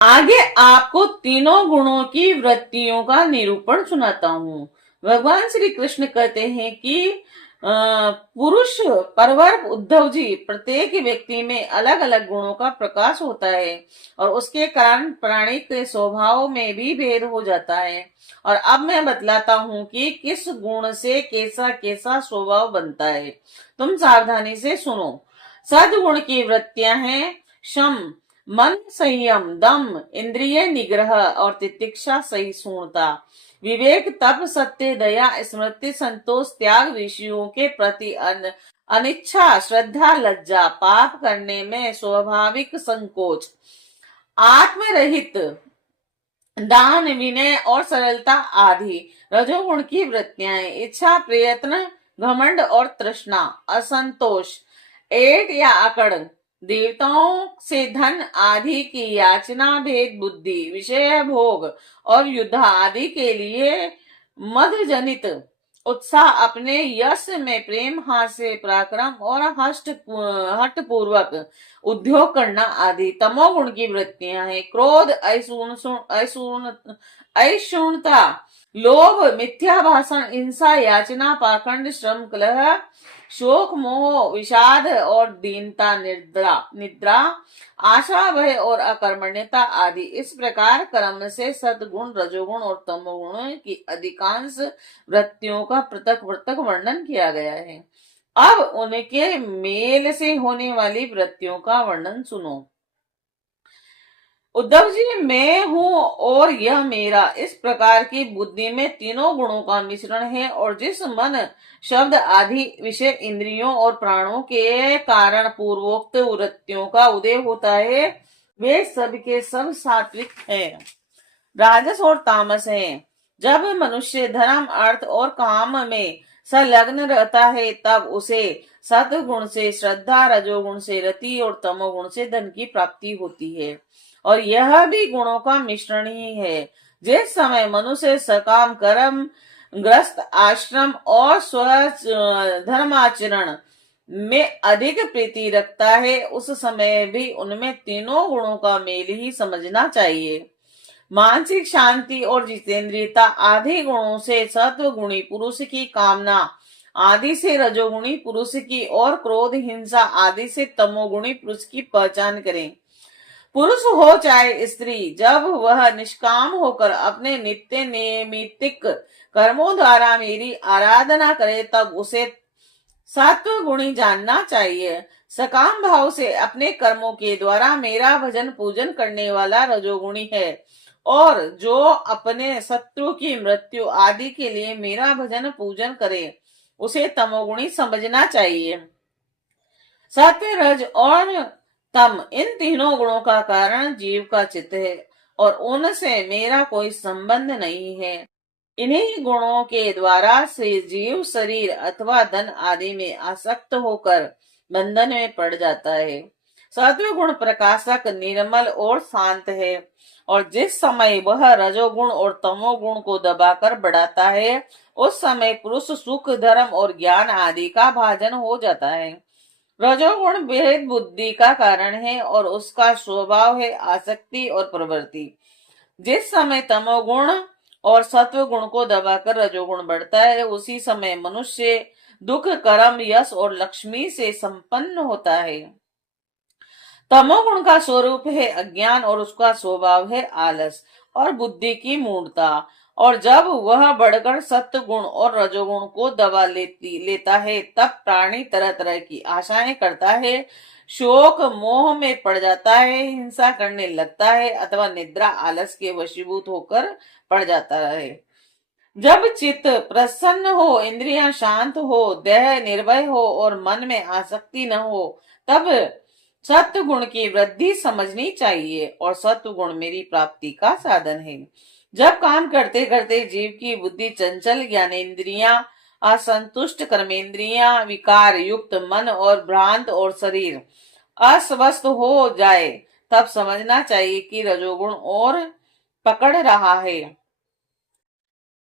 आगे आपको तीनों गुणों की वृत्तियों का निरूपण सुनाता हूँ। भगवान श्री कृष्ण कहते हैं कि पुरुष परवर उद्धव जी, प्रत्येक व्यक्ति में अलग अलग गुणों का प्रकाश होता है और उसके कारण प्राणी के स्वभाव में भी भेद हो जाता है। और अब मैं बतलाता हूँ कि किस गुण से कैसा कैसा स्वभाव बनता है। तुम सावधानी से सुनो। सद्गुण की वृत्तियां हैं शम, मन संयम, दम, इंद्रिय निग्रह और तितिक्षा सहिष्णुता, विवेक, तप, सत्य, दया, स्मृति, संतोष, त्याग, विषयों के प्रति अनिच्छा, श्रद्धा, लज्जा, पाप करने में स्वाभाविक संकोच, आत्मरहित दान, विनय और सरलता आदि। रजोगुण की वृत्तियां हैं इच्छा, प्रयत्न, घमंड और तृष्णा, असंतोष, एट या अकड़, देवताओं से धन आदि की याचना, भेद बुद्धि, विषय भोग और युद्ध आदि के लिए मद जनित उत्साह, अपने यश में प्रेम, हास्य, पराक्रम और हट पूर्वक उद्योग करना आदि। तमोगुण की वृत्तियां हैं क्रोध, अशून्यता, लोभ, मिथ्या भाषण, हिंसा, याचना, पाखंड, श्रम, कलह, शोक, मोह, विषाद और दीनता, निद्रा, आशा, भय और अकर्मण्यता आदि। इस प्रकार कर्म से सद्गुण, रजोगुण और तमोगुण की अधिकांश वृत्तियों का पृथक पृथक वर्णन किया गया है। अब उनके मेल से होने वाली वृत्तियों का वर्णन सुनो। उद्धव जी, मैं हूं और यह मेरा, इस प्रकार की बुद्धि में तीनों गुणों का मिश्रण है और जिस मन, शब्द आदि विषय, इंद्रियों और प्राणों के कारण पूर्वोक्त वृत्तियों का उदय होता है, वे सब के सब सात्विक हैं, राजस और तामस हैं। जब मनुष्य धर्म, अर्थ और काम में संलग्न रहता है तब उसे सत्गुण से श्रद्धा, रजोगुण से रति और तमोगुण से धन की प्राप्ति होती है और यह भी गुणों का मिश्रण ही है। जिस समय मनुष्य सकाम कर्म, ग्रस्त आश्रम और स्व धर्माचरण में अधिक प्रीति रखता है, उस समय भी उनमें तीनों गुणों का मेल ही समझना चाहिए। मानसिक शांति और जितेंद्रियता आदि गुणों से सत्व गुणी पुरुष की कामना आदि से रजोगुणी पुरुष की और क्रोध, हिंसा आदि से तमोगुणी पुरुष की पहचान करें। पुरुष हो चाहे स्त्री, जब वह निष्काम होकर अपने नित्य नैमित्तिक कर्मों द्वारा मेरी आराधना करे तब उसे सत्व गुणी जानना चाहिए। सकाम भाव से अपने कर्मों के द्वारा मेरा भजन पूजन करने वाला रजोगुणी है और जो अपने शत्रु की मृत्यु आदि के लिए मेरा भजन पूजन करे उसे तमोगुणी समझना चाहिए। सत्य, रज और तम, इन तीनों गुणों का कारण जीव का चित्त है और उनसे मेरा कोई संबंध नहीं है। इन्हीं गुणों के द्वारा से जीव शरीर अथवा धन आदि में आसक्त होकर बंधन में पड़ जाता है। सत्व गुण प्रकाशक, निर्मल और शांत है और जिस समय वह रजोगुण और तमोगुण को दबाकर बढ़ाता है उस समय पुरुष सुख, धर्म और ज्ञान आदि का भाजन हो जाता है। रजोगुण भेद बुद्धि का कारण है और उसका स्वभाव है आसक्ति और प्रवृत्ति। जिस समय तमोगुण और सत्व गुण को दबाकर रजोगुण बढ़ता है उसी समय मनुष्य दुख, कर्म, यश और लक्ष्मी से संपन्न होता है। तमोगुण का स्वरूप है अज्ञान और उसका स्वभाव है आलस और बुद्धि की मूढ़ता और जब वह बढ़कर सत्य गुण और रजोगुण को दबा लेता है तब प्राणी तरह तरह की आशाएं करता है, शोक मोह में पड़ जाता है, हिंसा करने लगता है अथवा निद्रा आलस के वशीभूत होकर पड़ जाता है। जब चित्त प्रसन्न हो, इंद्रियां शांत हो, देह निर्भय हो और मन में आसक्ति न हो तब सत्व गुण की वृद्धि समझनी चाहिए और सत्व गुण मेरी प्राप्ति का साधन है। जब काम करते करते जीव की बुद्धि चंचल, ज्ञानेन्द्रियां असंतुष्ट, कर्मेंद्रियां विकार युक्त, मन और भ्रांत और शरीर अस्वस्थ हो जाए तब समझना चाहिए कि रजोगुण और पकड़ रहा है।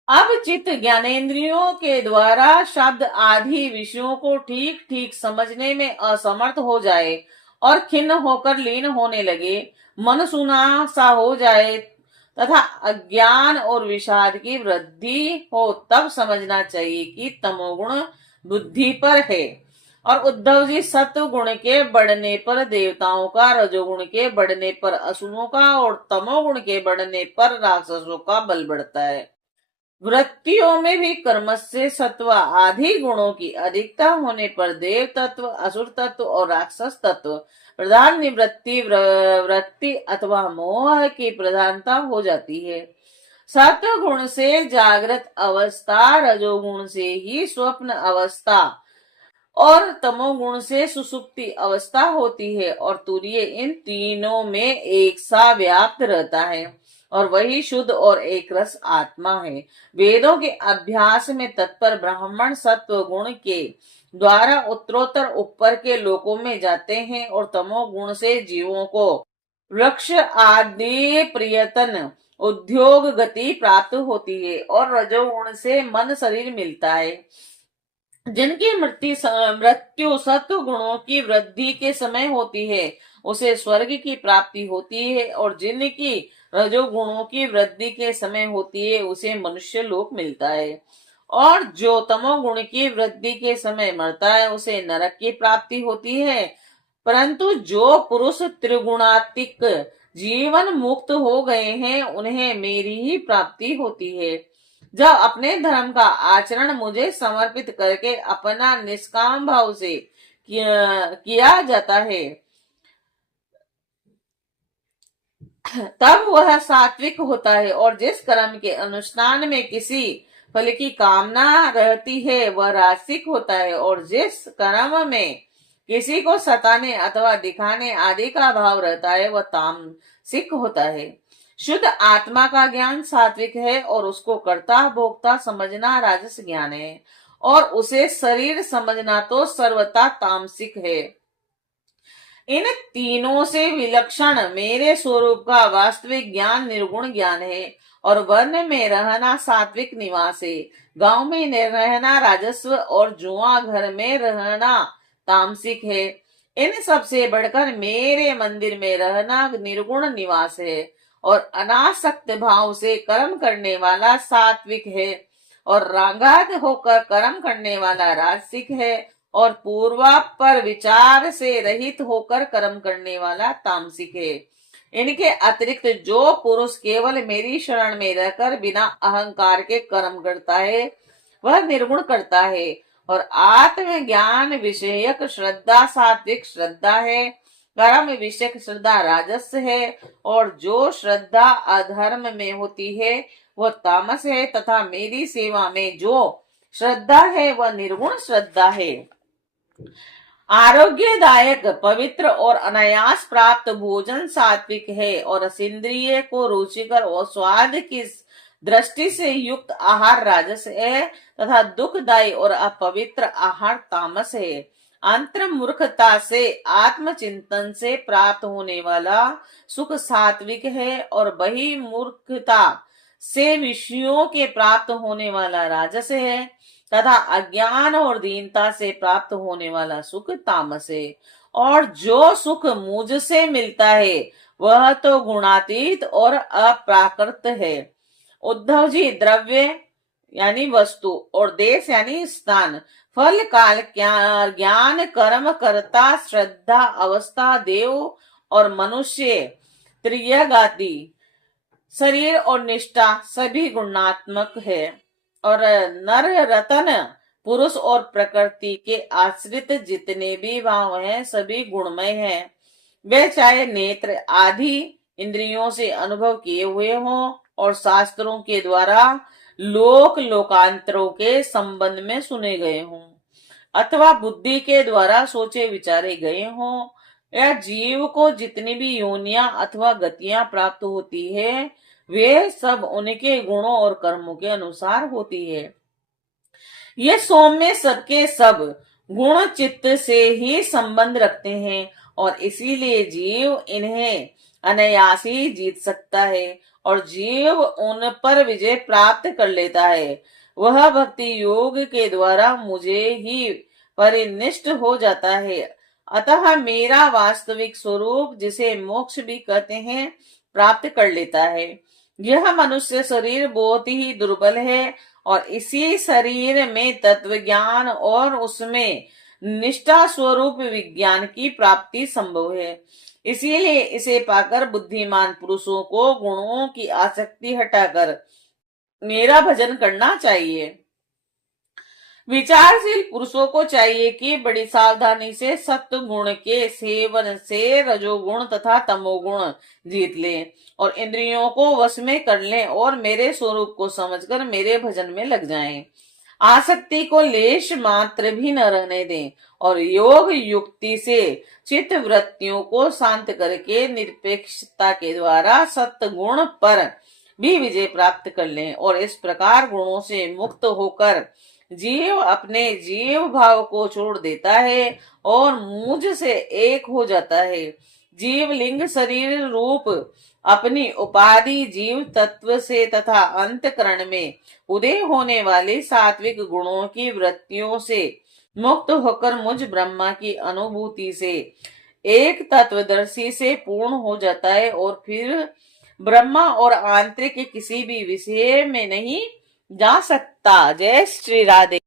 अब चित्त ज्ञानेन्द्रियों के द्वारा शब्द आदि विषयों को ठीक ठीक समझने में असमर्थ हो जाए और खिन्न होकर लीन होने लगे मन सूना सा हो जाए तथा अज्ञान और विषाद की वृद्धि हो, तब समझना चाहिए कि तमोगुण बुद्धि पर है। और उद्धव जी, सत्व गुण के बढ़ने पर देवताओं का, रजोगुण के बढ़ने पर असुरों का और तमोगुण के बढ़ने पर राक्षसों का बल बढ़ता है। वृत्तियों में भी कर्म से सत्व आदि गुणों की अधिकता होने पर देव तत्व, असुर तत्व और राक्षस तत्व प्रधान निवृत्ति वृत्ति अथवा मोह की प्रधानता हो जाती है। सत्व गुण से जागृत अवस्था, रजोगुण से ही स्वप्न अवस्था और तमोगुण से सुसुप्ति अवस्था होती है। और तुरीय इन तीनों में एक सा व्याप्त रहता है और वही शुद्ध और एक रस आत्मा है। वेदों के अभ्यास में तत्पर ब्राह्मण सत्व गुण के द्वारा उत्तरोत्तर ऊपर के लोकों में जाते हैं और तमोगुण से जीवों को वृक्ष आदि प्रियतन उद्योग गति प्राप्त होती है और रजोगुण से मन शरीर मिलता है। जिनकी मृत्यु सत्व गुणों की वृद्धि के समय होती है उसे स्वर्ग की प्राप्ति होती है, और जिनकी रजोगुणों की वृद्धि के समय होती है उसे मनुष्य लोक मिलता है। और जो तमोगुण की वृद्धि के समय मरता है उसे नरक की प्राप्ति होती है। परंतु जो पुरुष त्रिगुणात्मिक जीवन मुक्त हो गए हैं उन्हें मेरी ही प्राप्ति होती है। जब अपने धर्म का आचरण मुझे समर्पित करके अपना निष्काम भाव से किया जाता है तब वह सात्विक होता है, और जिस कर्म के अनुष्ठान में किसी फल की कामना रहती है वह राजसिक होता है, और जिस कर्म में किसी को सताने अथवा दिखाने आदि का भाव रहता है वह तामसिक होता है। शुद्ध आत्मा का ज्ञान सात्विक है और उसको कर्ता भोक्ता समझना राजस ज्ञान है, और उसे शरीर समझना तो सर्वथा तामसिक है। इन तीनों से विलक्षण मेरे स्वरूप का वास्तविक ज्ञान निर्गुण ज्ञान है, और वन में रहना सात्विक निवास है, गांव में रहना राजस्व और जुआ घर में रहना तामसिक है। इन सबसे बढ़कर मेरे मंदिर में रहना निर्गुण निवास है, और अनासक्त भाव से कर्म करने वाला सात्विक है, और रागाद होकर कर्म करने वाला राजसिक है, और पूर्वा पर विचार से रहित होकर कर्म करने वाला तामसिक है। इनके अतिरिक्त जो पुरुष केवल मेरी शरण में रहकर बिना अहंकार के कर्म करता है वह निर्गुण करता है, और आत्मज्ञान विषयक श्रद्धा सात्विक श्रद्धा है, कर्म विषयक श्रद्धा राजस है, और जो श्रद्धा अधर्म में होती है वह तामस है, तथा मेरी सेवा में जो श्रद्धा है वह निर्गुण श्रद्धा है। आरोग्यदायक पवित्र और अनायास प्राप्त भोजन सात्विक है, और इंद्रिय को रुचिकर और स्वाद की दृष्टि से युक्त आहार राजस है, तथा दुखदायी और अपवित्र आहार तामस है। अंतर मूर्खता से आत्मचिंतन से प्राप्त होने वाला सुख सात्विक है, और बहिर्मुखता से विषयों के प्राप्त होने वाला राजस है, तथा अज्ञान और दीनता से प्राप्त होने वाला सुख तामस है। और जो सुख मुझसे मिलता है वह तो गुणातीत और अप्राकृत है। उद्धव जी, द्रव्य यानी वस्तु और देश यानी स्थान, फल काल ज्ञान कर्म कर्ता श्रद्धा अवस्था देव और मनुष्य त्रियगाति शरीर और निष्ठा सभी गुणात्मक है, और नर रतन पुरुष और प्रकृति के आश्रित जितने भी भाव हैं सभी गुणमय हैं। वे चाहे नेत्र आदि इंद्रियों से अनुभव किए हुए हों और शास्त्रों के द्वारा लोकांतरों के संबंध में सुने गए हों, अथवा बुद्धि के द्वारा सोचे विचारे गए हों, या जीव को जितनी भी योनियां अथवा गतियां प्राप्त होती है वे सब उनके गुणों और कर्मों के अनुसार होती है। ये सौम्य सबके सब गुण चित्त से ही संबंध रखते हैं, और इसीलिए जीव इन्हें अनायास ही जीत सकता है, और जीव उन पर विजय प्राप्त कर लेता है। वह भक्ति योग के द्वारा मुझे ही परिनिष्ठ हो जाता है, अतः मेरा वास्तविक स्वरूप, जिसे मोक्ष भी कहते हैं, प्राप्त कर लेता है। यह मनुष्य शरीर बहुत ही दुर्बल है और इसी शरीर में तत्व ज्ञान और उसमें निष्ठा स्वरूप विज्ञान की प्राप्ति संभव है। इसीलिए इसे पाकर बुद्धिमान पुरुषों को गुणों की आसक्ति हटाकर मेरा भजन करना चाहिए। विचारशील पुरुषों को चाहिए कि बड़ी सावधानी से सत्व गुण के सेवन से रजोगुण तथा तमोगुण जीत लें और इंद्रियों को वश में कर लें और मेरे स्वरूप को समझकर मेरे भजन में लग जाएं। आसक्ति को लेश मात्र भी न रहने दें और योग युक्ति से चित्त वृत्तियों को शांत करके निरपेक्षता के द्वारा सत्य गुण पर भी विजय प्राप्त कर लें और इस प्रकार गुणों से मुक्त होकर जीव अपने जीव भाव को छोड़ देता है और मुझ से एक हो जाता है। जीव लिंग शरीर रूप अपनी उपाधि जीव तत्व से तथा अंतकरण में उदय होने वाले सात्विक गुणों की वृत्तियों से मुक्त होकर मुझ ब्रह्मा की अनुभूति से एक तत्वदर्शी से पूर्ण हो जाता है और फिर ब्रह्मा और आंतरिक किसी भी विषय में नहीं जा सकता। जय श्री राधे।